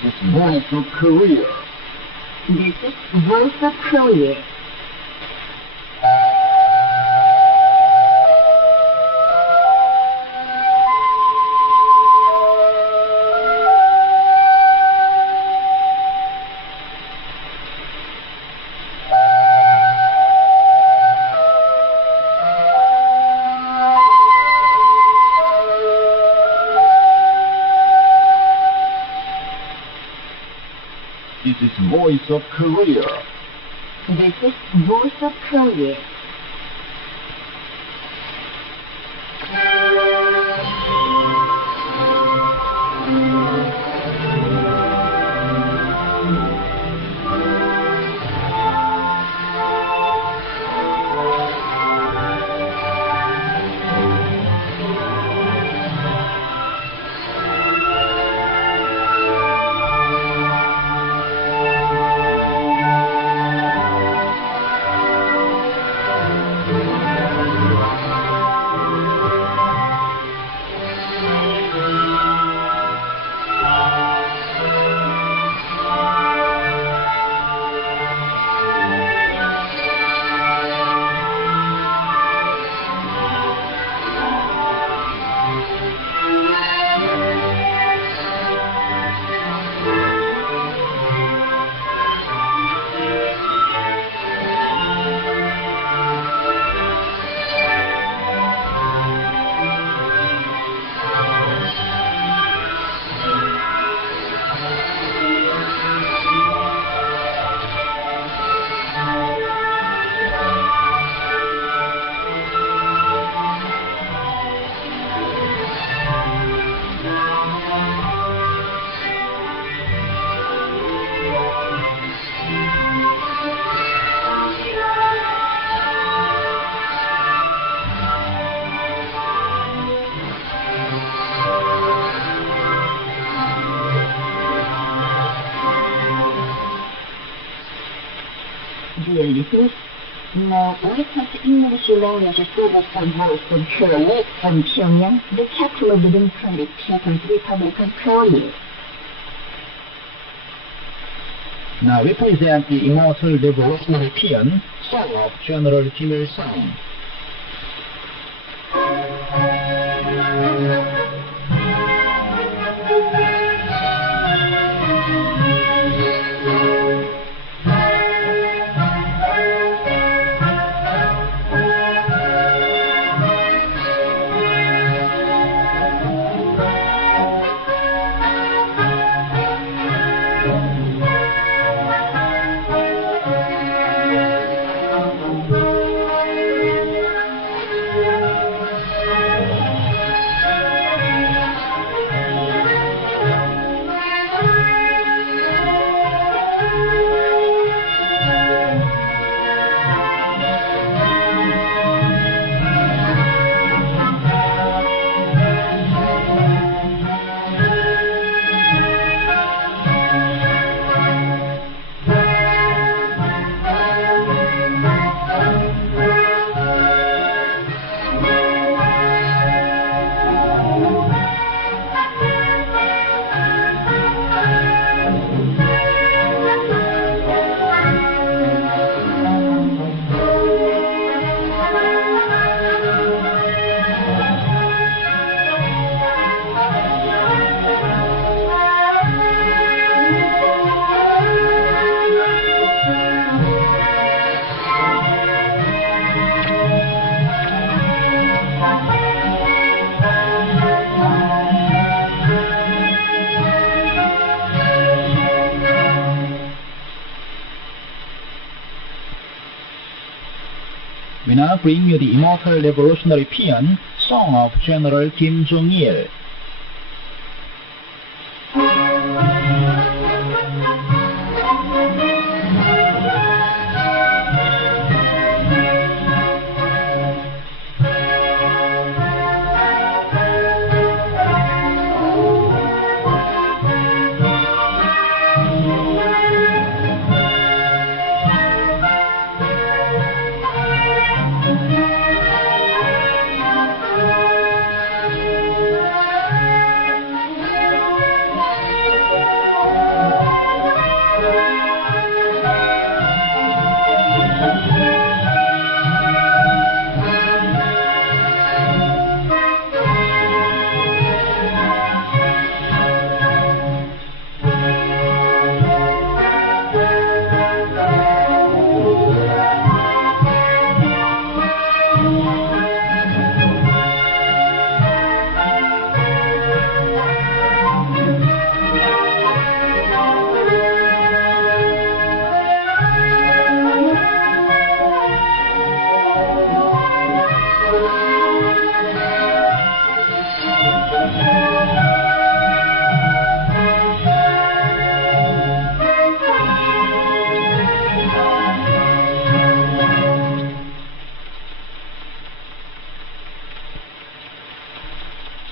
This is Voice of Korea. This is Voice of Korea. This is Voice of Korea. This is Voice of Korea. Dear listeners, now listen to English language service for Voice of Korea from Pyongyang, the capital of the Democratic People's Republic of Korea. Now we present the immortal revolutionary paean, Song of General Kim Il-sung. We now bring you the immortal revolutionary paean, Song of General Kim Il-sung.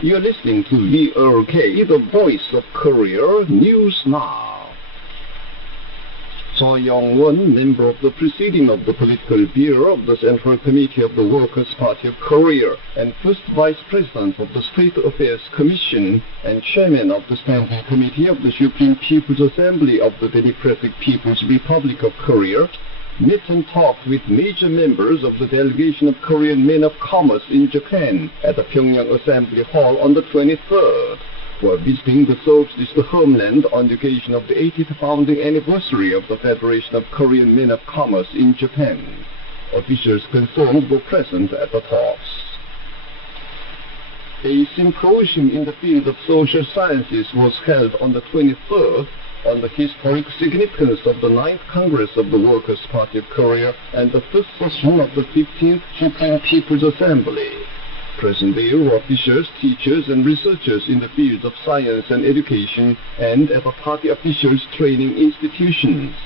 You're listening to VLK, the voice of Korea, News Now. Cho Young-won, member of the Presidium of the Political Bureau of the Central Committee of the Workers' Party of Korea and first Vice President of the State Affairs Commission and Chairman of the Standing Committee of the Supreme People's Assembly of the Democratic People's Republic of Korea, met and talked with major members of the delegation of Korean men of commerce in Japan at the Pyongyang Assembly Hall on the 23rd. While visiting the socialist homeland on the occasion of the 80th founding anniversary of the Federation of Korean Men of Commerce in Japan. Officials concerned were present at the talks. A symposium in the field of social sciences was held on the 23rd on the historic significance of the 9th Congress of the Workers' Party of Korea and the first session of the 15th Supreme People's Assembly. Present there were officials, teachers, and researchers in the fields of science and education and at the party officials' training institutions.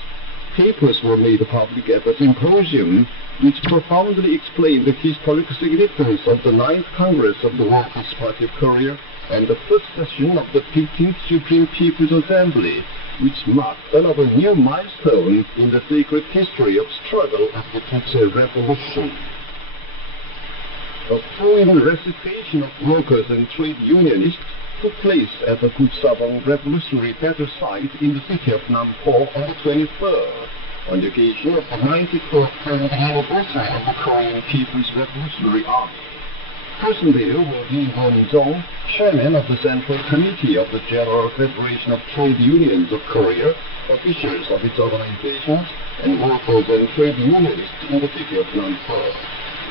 Papers were made public at the symposium, which profoundly explained the historic significance of the 9th Congress of the Workers' Party of Korea and the first session of the 15th Supreme People's Assembly, which marked another new milestone in the sacred history of struggle of the Cultural Revolution. A full recitation of workers and trade unionists took place at the Gutsabong Revolutionary Battle Site in the city of Nampo on the 23rd, on the occasion of the 94th anniversary of the Korean People's Revolutionary Army. Present there were Lee Won-jong, Chairman of the Central Committee of the General Federation of Trade Unions of Korea, officials of its organizations, and workers and trade unionists in the city of Nampo.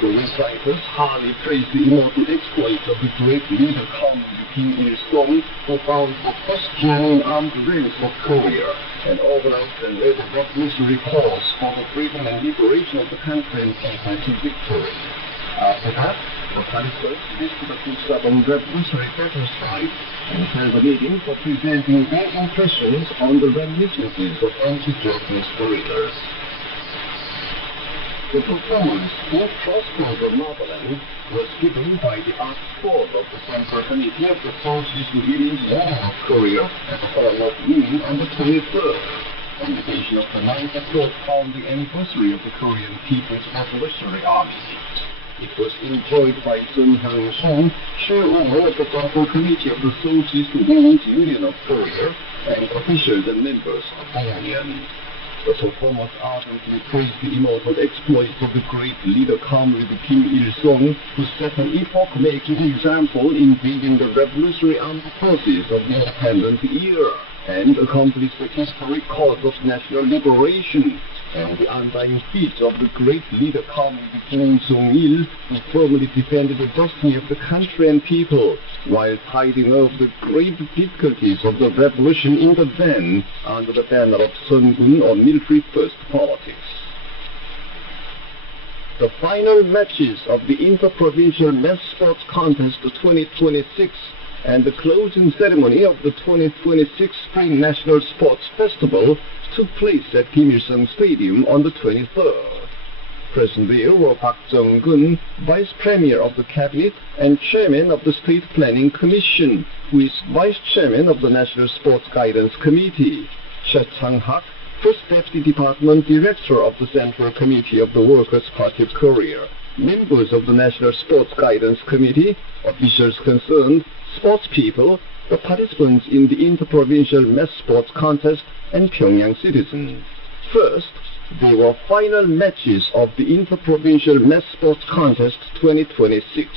The reciters highly praised the immortal exploits of the great leader Kim Il-sung, who founded the first genuine armed race of Korea and organized and led a revolutionary cause for the freedom and liberation of the country and people to victory. After that, the participants visited the Gutsabong Revolutionary Battle Site and held a meeting for presenting their impressions on the reminiscences of anti-Japanese guerrillas. The performance, in Crossroads of Motherland, was given by the Art Board of the Central Committee of the Socialist Women's Union of Korea at the Hall of Noon on the 23rd, on the occasion of the 94th founding anniversary of the Korean People's Revolutionary Army. It was enjoyed by Sun Hang-sung, chairwoman of the Central Committee of the Socialist Women's Union of Korea, and officials and members of the Union. The performers ardently praised the immortal exploits of the great leader Comrade Kim Il-sung, who set an epoch-making example in building the revolutionary armed forces of the independent era and accomplished the historic cause of national liberation, and the undying feats of the great leader Comrade Kim Il-sung, who firmly defended the destiny of the country and people, while tiding over the great difficulties of the revolution in the then under the banner of Sungun or military first politics. The final matches of the Interprovincial Mass Sports Contest 2026 and the closing ceremony of the 2026 Spring National Sports Festival took place at Kim Il-sung Stadium on the 23rd. Present there were Park Jung-gun, Vice Premier of the Cabinet and Chairman of the State Planning Commission, who is Vice Chairman of the National Sports Guidance Committee, Cha Chang-hak, First Deputy Department Director of the Central Committee of the Workers' Party of Korea, members of the National Sports Guidance Committee, officials concerned, sports people, the participants in the Interprovincial Mass Sports Contest, and Pyongyang citizens. First, there were final matches of the Interprovincial Mass Sports Contest 2026.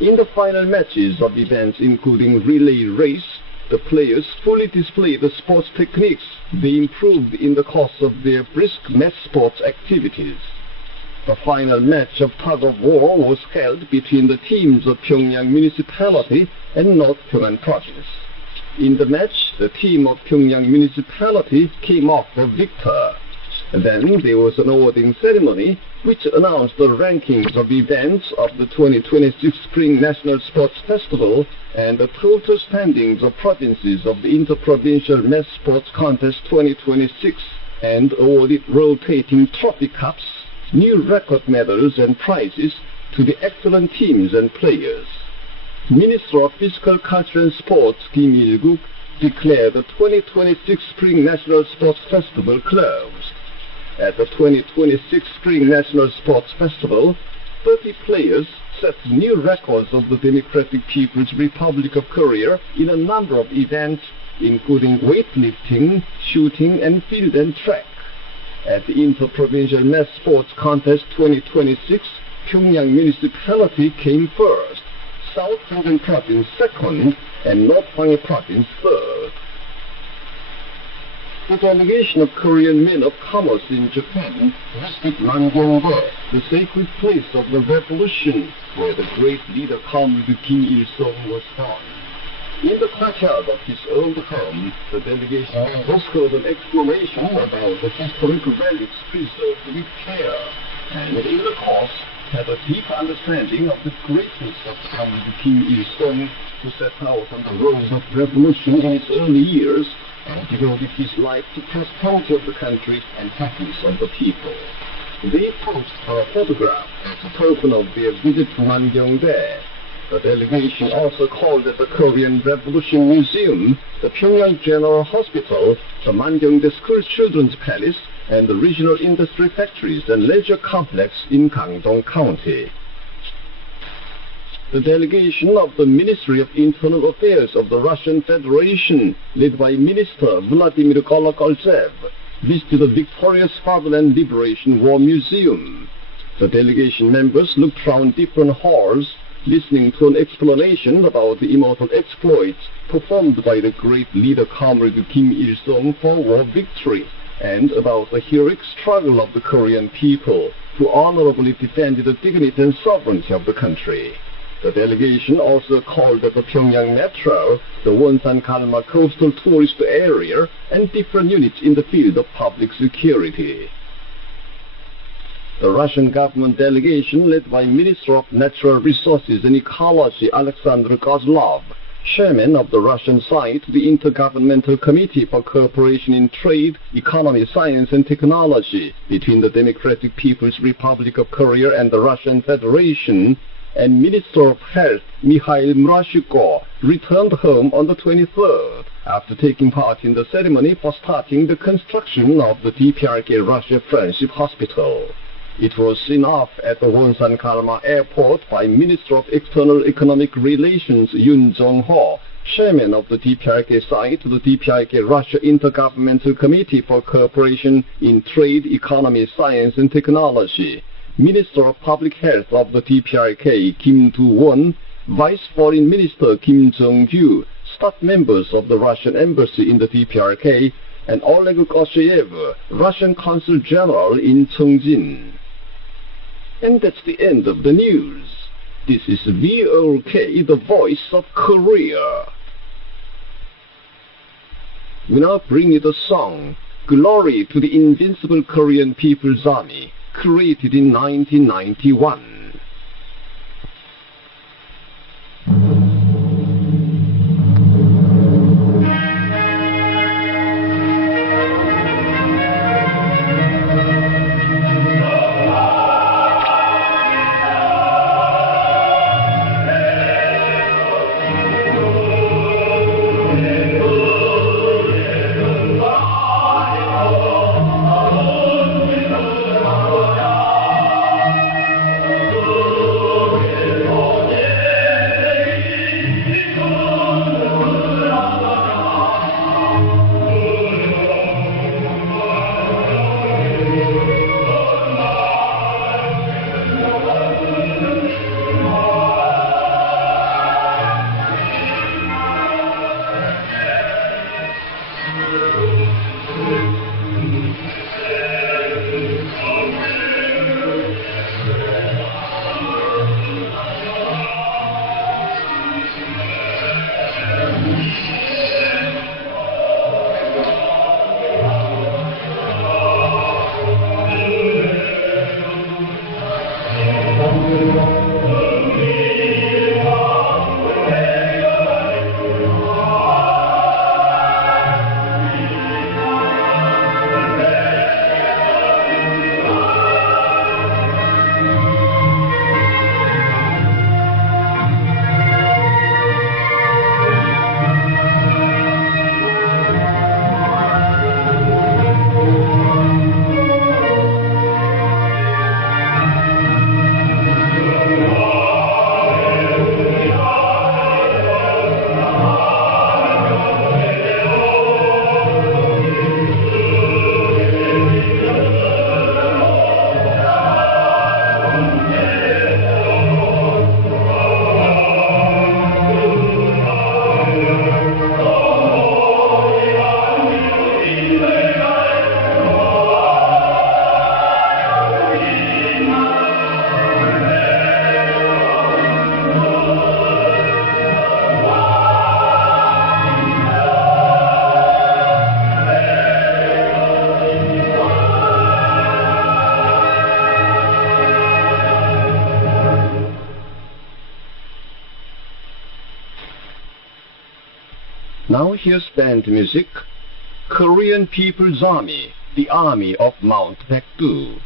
In the final matches of events including relay race, the players fully displayed the sports techniques they improved in the course of their brisk mass sports activities. The final match of tug-of-war was held between the teams of Pyongyang Municipality and North Pyongan Province. In the match, the team of Pyongyang Municipality came off the victor. Then there was an awarding ceremony which announced the rankings of events of the 2026 Spring National Sports Festival and the total standings of provinces of the Interprovincial Mass Sports Contest 2026 and awarded rotating trophy cups, new record medals and prizes to the excellent teams and players. Minister of Physical Culture and Sports Kim Il-guk declared the 2026 Spring National Sports Festival closed. At the 2026 Spring National Sports Festival, 30 players set new records of the Democratic People's Republic of Korea in a number of events, including weightlifting, shooting, and field and track. At the Inter-Provincial Mass Sports Contest 2026, Pyongyang Municipality came first, South Hwanghae Province second, and North Hwanghae Province third. The delegation of Korean men of commerce in Japan visited Mangyongdae, the sacred place of the revolution, where the great leader Comrade Kim Il-sung was born. In the courtyard of his old home, the delegation was heard an explanation about the historical relics preserved with care, and in the course had a deep understanding of the greatness of Comrade Kim Il-sung, who set out on the road of revolution in his early years and devoted his life to prosperity of the country and happiness of the people. They posed for a photograph as a token of their visit to Mangyongdae. The delegation also called at the Korean Revolution Museum, the Pyongyang General Hospital, the Mangyongdae School Children's Palace, and the regional industry factories and leisure complex in Gangdong County. The delegation of the Ministry of Internal Affairs of the Russian Federation, led by Minister Vladimir Kolokoltsev, visited the Victorious Fatherland Liberation War Museum. The delegation members looked round different halls, listening to an explanation about the immortal exploits performed by the great leader Comrade Kim Il-sung for war victory, and about the heroic struggle of the Korean people, who honorably defended the dignity and sovereignty of the country. The delegation also called at the Pyongyang Metro, the Wonsan-Galma coastal tourist area, and different units in the field of public security. The Russian government delegation, led by Minister of Natural Resources and Ecology Alexander Kozlov, chairman of the Russian side, the Intergovernmental Committee for Cooperation in Trade, Economy, Science and Technology between the Democratic People's Republic of Korea and the Russian Federation, and Minister of Health Mikhail Murashko returned home on the 23rd after taking part in the ceremony for starting the construction of the DPRK Russia Friendship Hospital. It was seen off at the Wonsan-Galma Airport by Minister of External Economic Relations Yoon Jong-ho, chairman of the DPRK side, the DPRK Russia Intergovernmental Committee for Cooperation in Trade, Economy, Science and Technology, Minister of Public Health of the DPRK Kim Do-won, Vice Foreign Minister Kim Jong-gyu, staff members of the Russian Embassy in the DPRK, and Oleg Kosheyev, Russian Consul General in Cheongjin. And that's the end of the news. This is VOK, the voice of Korea. We now bring you the song, Glory to the Invincible Korean People's Army, created in 1991. Now here's band music, Korean People's Army, the Army of Mount Baekdu.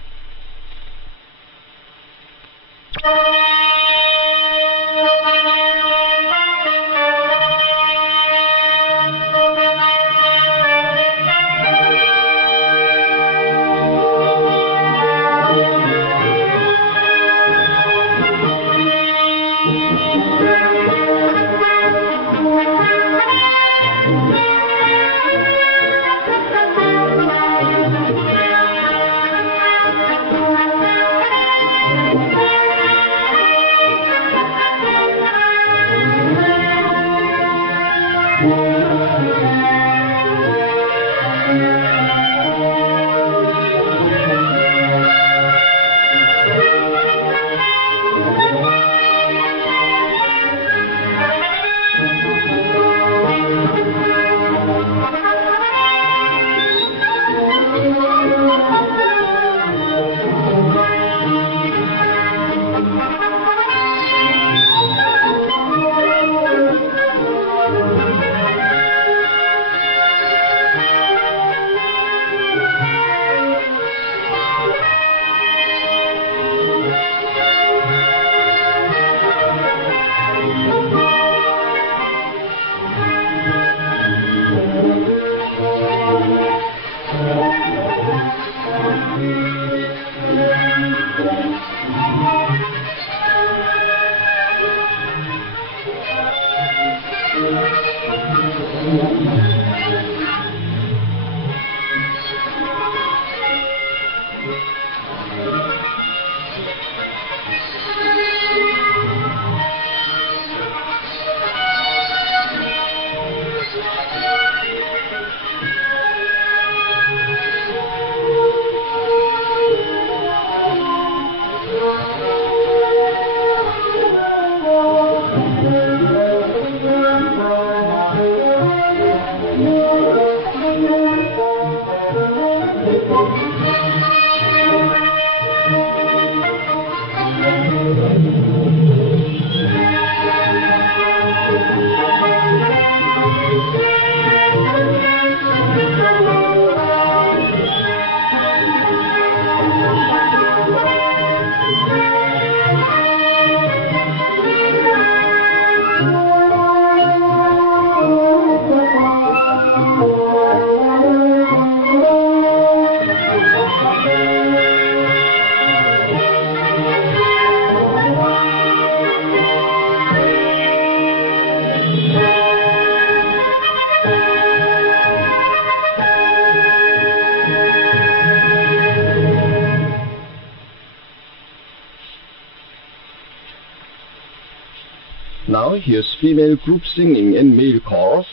Now here's female group singing in male chorus,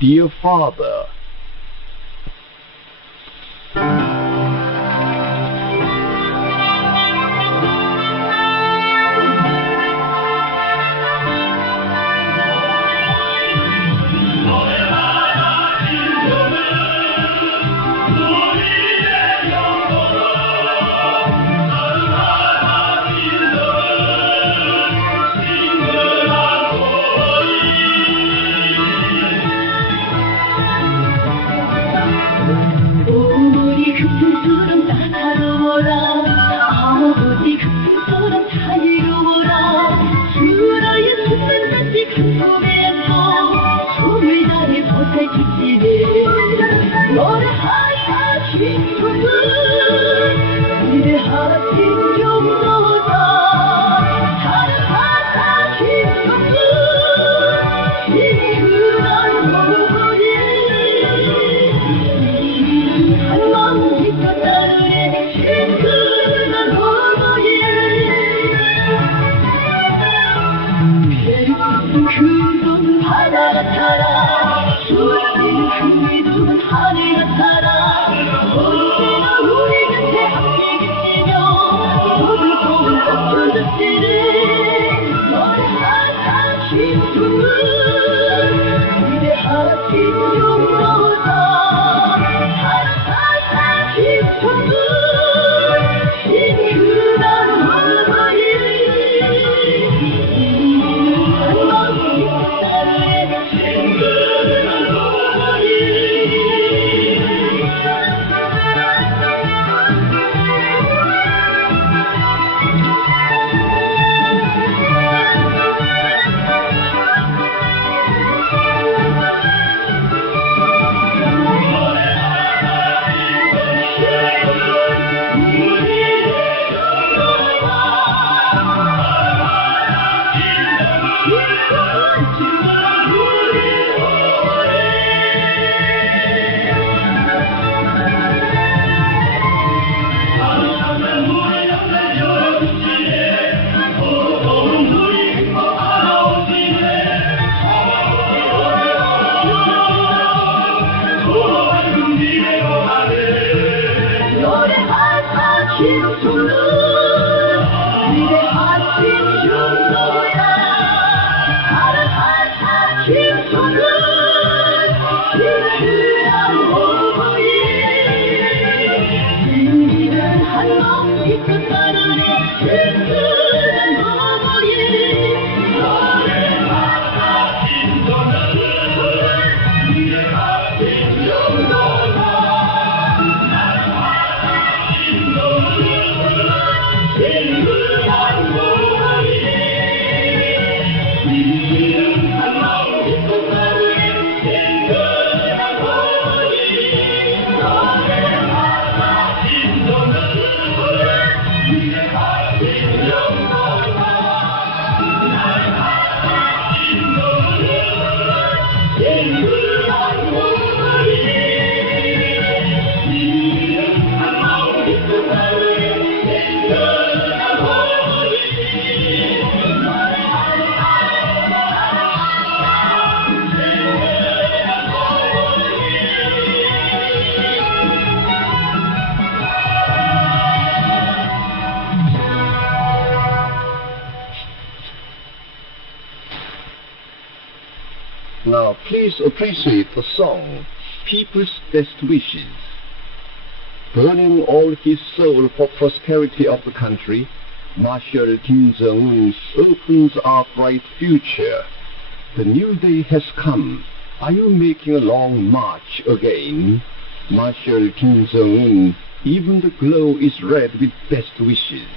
Dear Father. Now, please appreciate the song, People's Best Wishes. Burning all his soul for prosperity of the country, Marshal Kim Jong-un opens our bright future. The new day has come. Are you making a long march again? Marshal Kim Jong-un, even the glow is red with best wishes.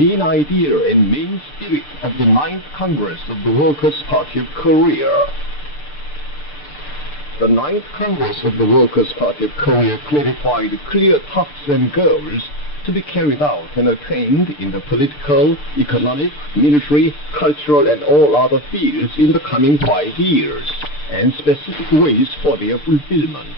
main idea and main spirit of the 9th Congress of the Workers' Party of Korea. The 9th Congress of the Workers' Party of Korea clarified clear tasks and goals to be carried out and attained in the political, economic, military, cultural, and all other fields in the coming 5 years, and specific ways for their fulfillment.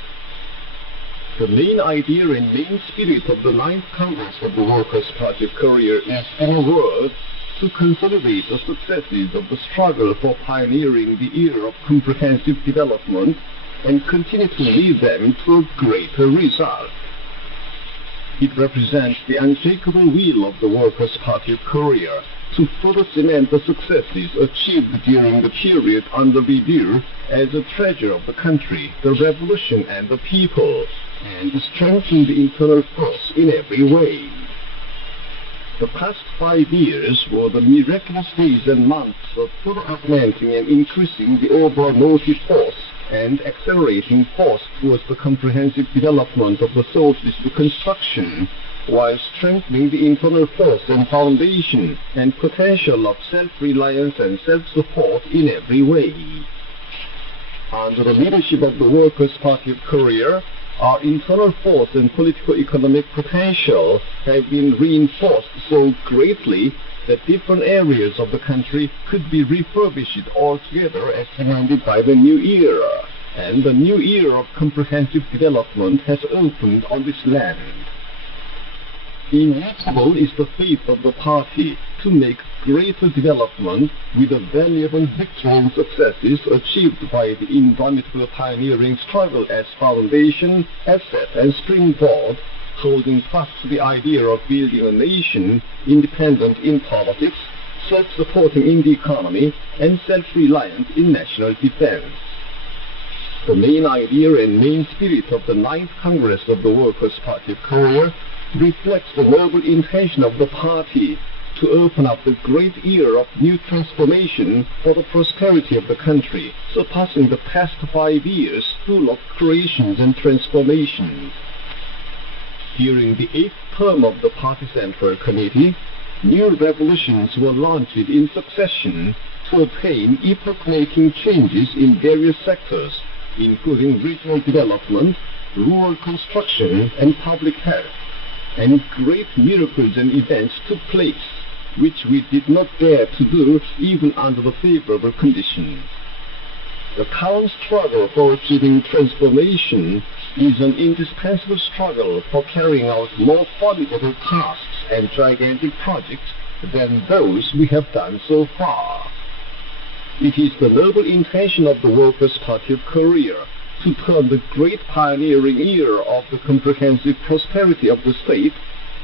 The main idea and main spirit of the 9th Congress of the Workers' Party of Korea is, in a word, to consolidate the successes of the struggle for pioneering the era of comprehensive development and continue to lead them to a greater result. It represents the unshakable will of the Workers' Party of Korea to further cement the successes achieved during the period under review as a treasure of the country, the revolution, and the people, and strengthen the internal force in every way. The past 5 years were the miraculous days and months of further augmenting and increasing the overall motive force and accelerating force towards the comprehensive development of the socialist construction, while strengthening the internal force and foundation and potential of self-reliance and self-support in every way. Under the leadership of the Workers' Party of Korea, our internal force and political economic potential have been reinforced so greatly that different areas of the country could be refurbished altogether as demanded by the new era, and the new era of comprehensive development has opened on this land. Immutable is the faith of the party to make greater development with the valuable victory and successes achieved by the indomitable pioneering struggle as foundation, asset, and springboard, holding fast to the idea of building a nation independent in politics, self-supporting in the economy, and self-reliant in national defense. The main idea and main spirit of the 9th Congress of the Workers' Party of Korea reflects the noble intention of the party to open up the great era of new transformation for the prosperity of the country, surpassing the past 5 years full of creations and transformations. During the 8th term of the Party Central Committee, new revolutions were launched in succession to obtain epoch-making changes in various sectors, including regional development, rural construction, and public health. And great miracles and events took place, which we did not dare to do even under the favorable conditions. The current struggle for achieving transformation is an indispensable struggle for carrying out more formidable tasks and gigantic projects than those we have done so far. It is the noble intention of the Workers' Party of Korea to turn the great pioneering era of the comprehensive prosperity of the state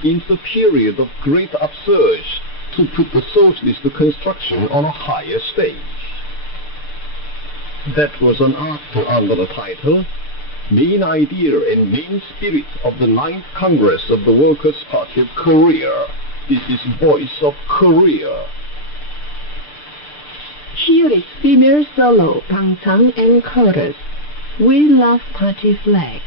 into a period of great upsurge to put the socialist construction on a higher stage. That was an article under the title, Main Idea and Main Spirit of the 9th Congress of the Workers' Party of Korea. This is Voice of Korea. Here is female solo, Bangchang and chorus. We love party flag.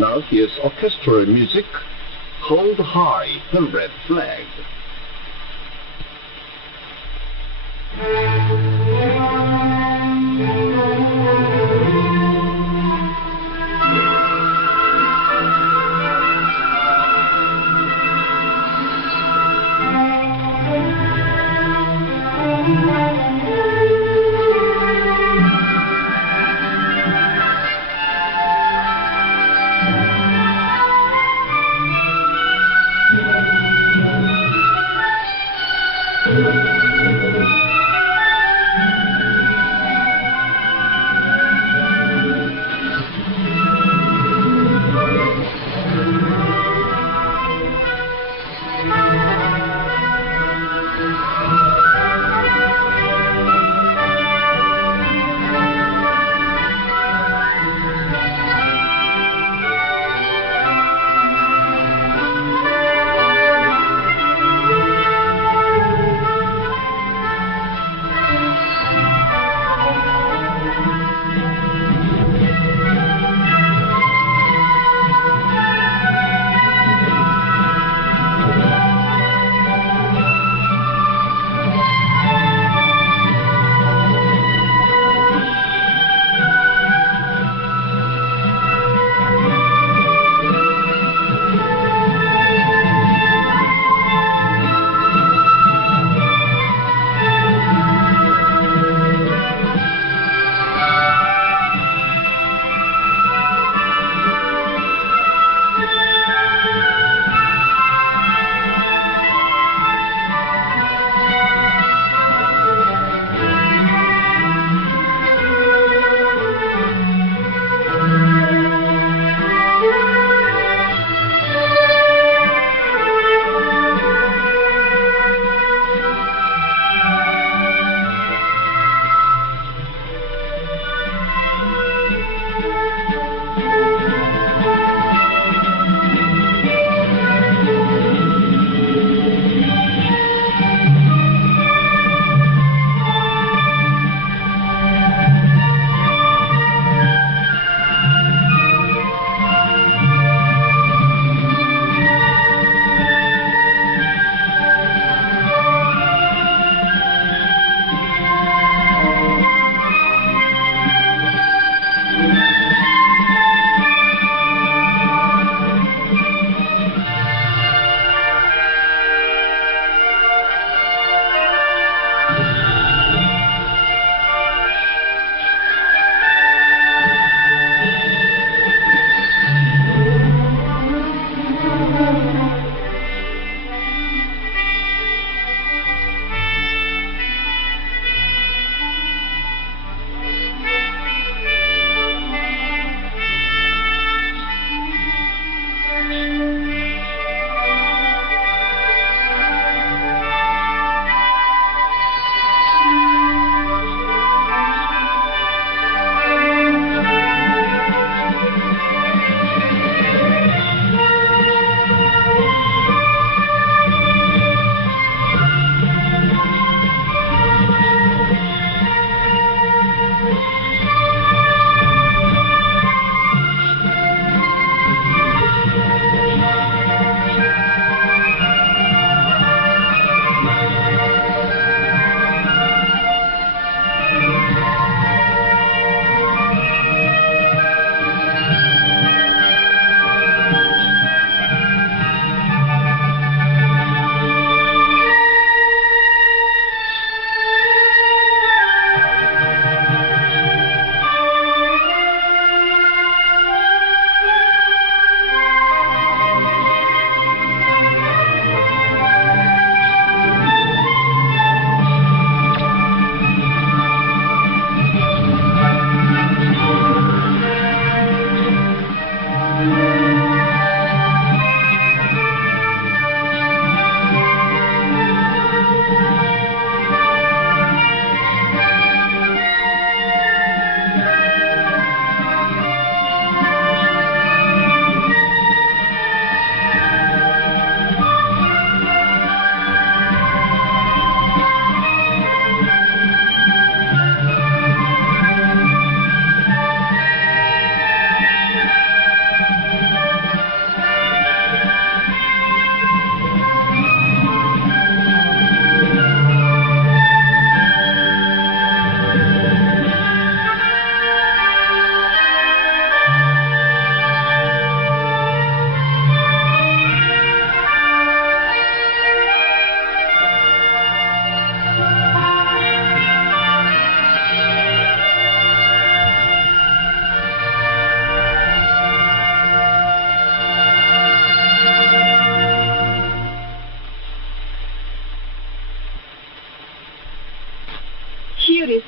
Now here's orchestral music, Hold High the Red Flag.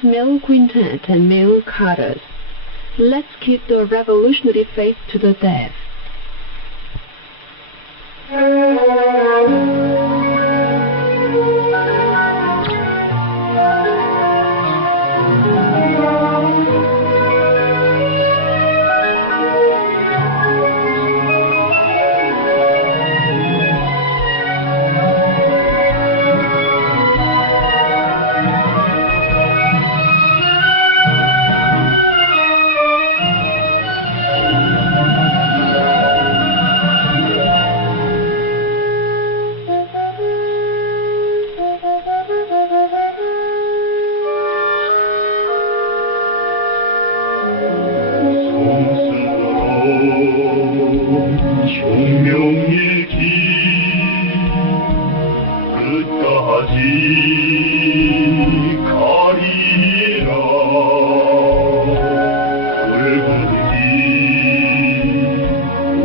male quintet and male chorus. Let's keep the revolutionary faith to the death. 혁명의 길 끝까지 가리라. 붉은 길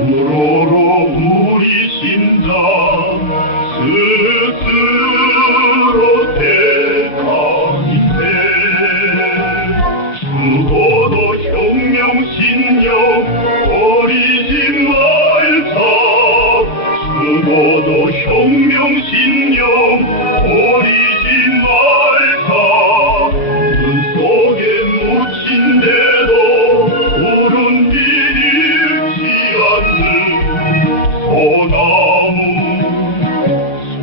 우러러 우리 심장 스스로 택하기세. 죽어도 혁명 신념 버리지 말자. 죽어도 혁명 신념 버리지 말자. 눈 속에 묻힌 데도 푸른 빛 잃지 않는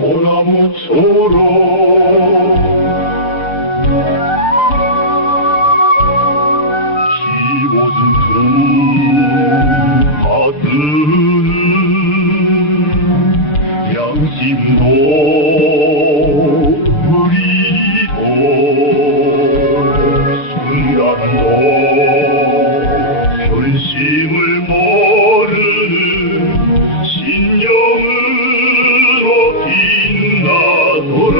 소나무처럼 키워준 두 아들은 양심도 의리도 순간도 현심을 모르는 신념으로 빛나더라.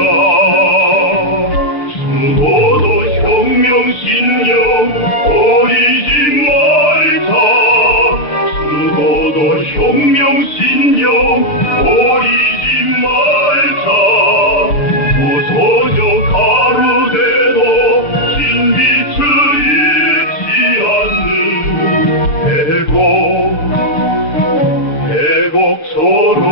죽어도 혁명 신념 버리지 말자. 죽어도 혁명 신념 버리지 말자. 부서져 가루돼도 흰 빛을 잃지 않는 백옥처럼.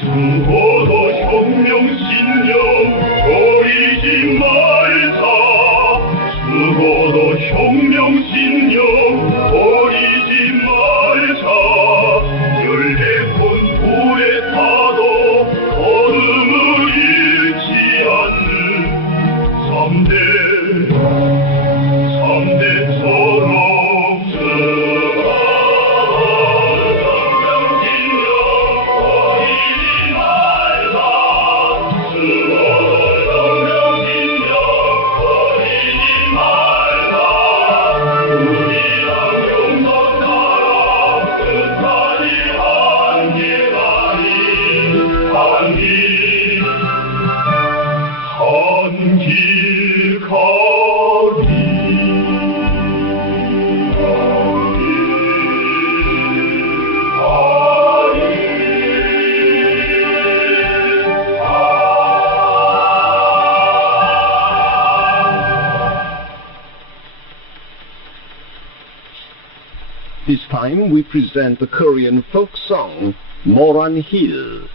죽어도 혁명 신념 버리지 말자. 죽어도 혁명 신념 버리지 말자. 14번 불에 타도 걸음을 잃지 않는 삼대처럼 한길 가리. This time we present the Korean folk song Moran Hill.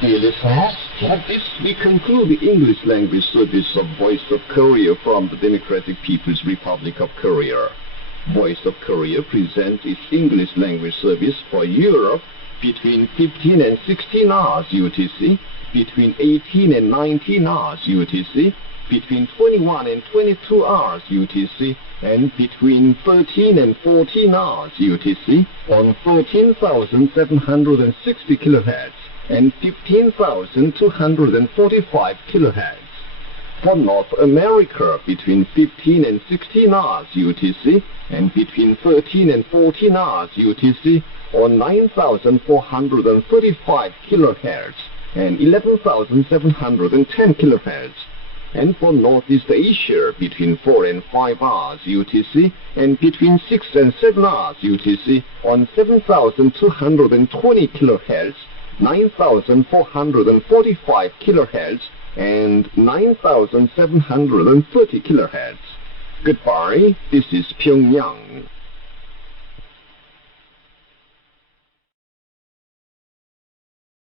Dear listeners, With this, we conclude the English language service of Voice of Korea from the Democratic People's Republic of Korea. Voice of Korea presents its English language service for Europe between 15 and 16 hours UTC, between 18 and 19 hours UTC, between 21 and 22 hours UTC, and between 13 and 14 hours UTC on 14,760 kHz and 15,245 kHz. For North America, between 15 and 16 hours UTC and between 13 and 14 hours UTC on 9,435 kHz and 11,710 kHz. And for Northeast Asia, between 4 and 5 hours UTC and between 6 and 7 hours UTC on 7,220 kHz, 9,445 kHz, and 9,730 kHz. Goodbye, this is Pyongyang.